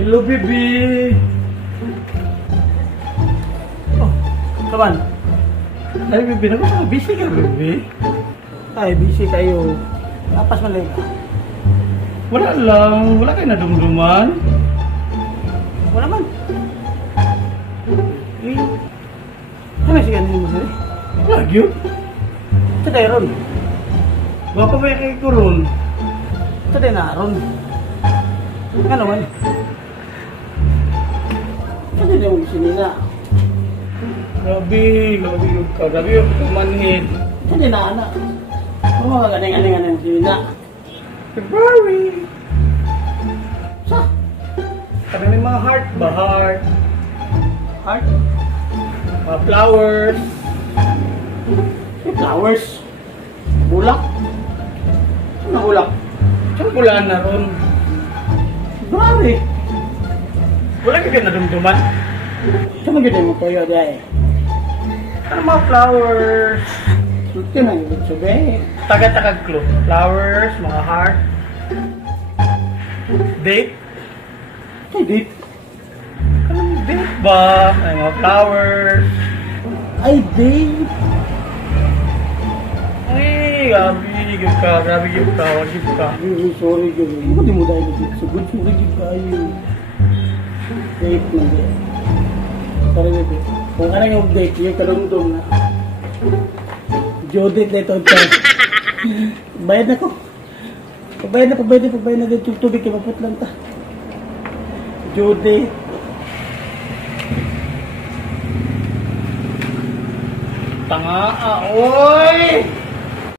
Hello, baby. Oh, come on. Ay, baby, busy ka, baby. Ay, busy kayo. Lapas malay ka. Wala lang. Wala kayo nadumduman. Wala man. Eh, ano siya ganun mo sir? Wala, yun. Sa dayron. Baka ba kayo ko ron? Sa daynaron. Ano man? Sa dayon mo sinila. Grabe yun ka. Grabe yun ka manhid. Sa daynana. Mga ganing sinila. February. Sa? Kami may mga heart ba? Heart. Heart? Mga flowers. May flowers. Bulak. Ano bulak? Saan bulaan na ron? Grabe. Wala kayo nadumduman? Saan mo mo kayo dahil? Ano mga flowers? Ito na yung sabi. Taga-takag clue. Flowers, mga heart. Date. Ay, date. Anong date ba? Ay, mga flowers. Ay, date. Ay, grabe yung ka. Wag yung ka. Ay, sorry, girl. Ano di mo dahil nag-date? So good, sorry, give kayo. Date na date. Sorry, date. Kung ano yung date, yung kalundong na. Jodate na ito. Bayad na ko. Pagbayad na dito. Tubig kaya maput lang ta. Jodate. Tanga, oy!